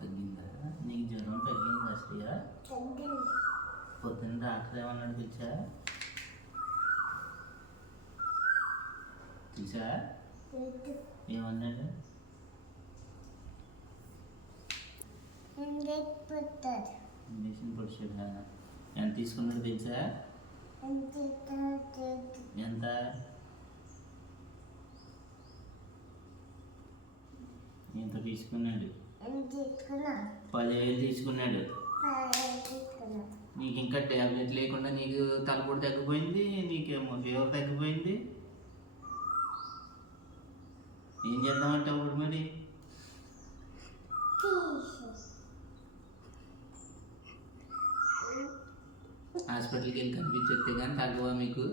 తగ్గిందా? నీకు జ్వరం తగ్గిందా శ్రీయ? పొద్దున్న డాక్టర్ ఏమన్నాడు పిలిచా పిలిచా ఏమన్నాడు? ఇంజక్షన్ పొడిచాడు ఎంత తీసుకున్నాడు తెలుసా? ఎంత? ఎంత తీసుకున్నాడు? పదివేలు తీసుకున్నాడు. నీకు ఇంకా ట్యాబ్లెట్ లేకుండా నీకు తలపొడి తగ్గిపోయింది నీకేమో ఫీవర్ తగ్గిపోయింది. ఏం చేద్దామంటే అప్పుడు మరి? హాస్పిటల్కి వెళ్ళి కనిపించేస్తే కానీ తగ్గవా మీకు?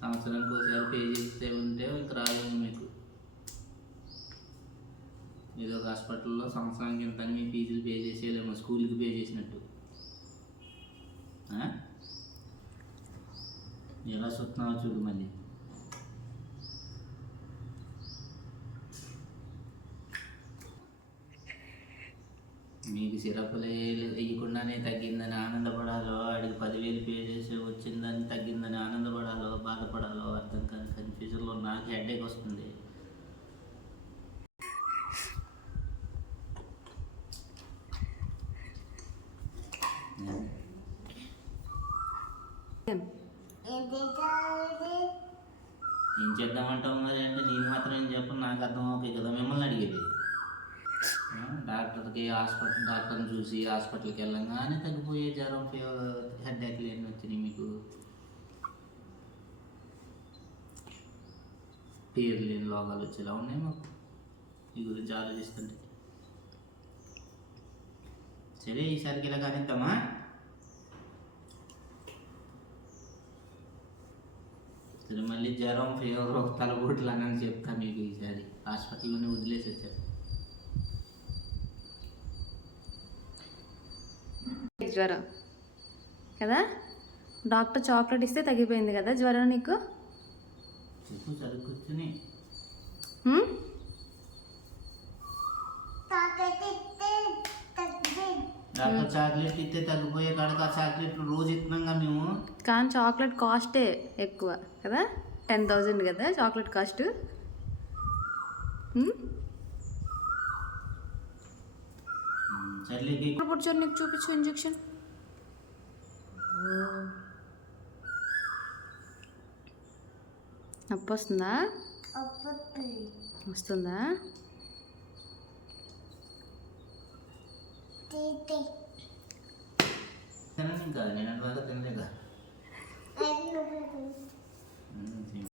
సంవత్సరానికి ఆరు పే చేస్తే ఉంటే ఇంక రాలేదు మీకు. ఏదో ఒక హాస్పిటల్లో సంవత్సరానికి ఇంత మీ ఫీజులు పే చేసేయలేము స్కూల్కి పే చేసినట్టు. ఎలా చూస్తున్నావో చూడు మళ్ళీ. మీకు సిరపులే వేయకుండానే తగ్గిందని ఆనందపడాలో వాడికి పదివేలు పే చేసి వచ్చిందని తగ్గిందని ఆనందపడాలో కాని నాకు హెడ్ఏక్ వస్తుంది. ఏం చేద్దామంటావు మరి అంటే నేను మాత్రం ఏం చెప్పను నాకు అర్థం అవుతుంది కదా మిమ్మల్ని అడిగేది. డాక్టర్కి హాస్పిటల్ డాక్టర్ని చూసి హాస్పిటల్కి వెళ్ళంగానే తగ్గిపోయే జ్వరం ఫీవర్ హెడ్ ఏక్లు ఎన్ని వచ్చినాయి మీకు. పేరు లేని లోగాలు వచ్చేలా ఉన్నాయి మాకు. ఈ గురించి ఆలోచిస్తుంటే. సరే ఈసారికి ఇలా కానిద్దామా? సరే మళ్ళీ జ్వరం ఫీవర్ తలపోట్లు అని చెప్తా మీకు ఈసారి. హాస్పిటల్లోనే వదిలేసి వచ్చారు. జ్వరం. కదా? డాక్టర్ చాక్లెట్ ఇస్తే తగ్గిపోయింది కదా జ్వరం నీకు? డాక్టర్ చాక్లెట్ ఇస్తే తగ్గిపోయే కాడక చాక్లెట్లు రోజు ఇస్తున్నాంగా మేము కానీ చాక్లెట్ కాస్టే ఎక్కువ కదా? టెన్ థౌజండ్ కదా చాక్లెట్ కాస్ట్ పుట్టారు నీకు చూపించు ఇంజెక్షన్ నొప్పి వస్తుందా? వస్తుందా తినను ఇంకా నేను తినలేక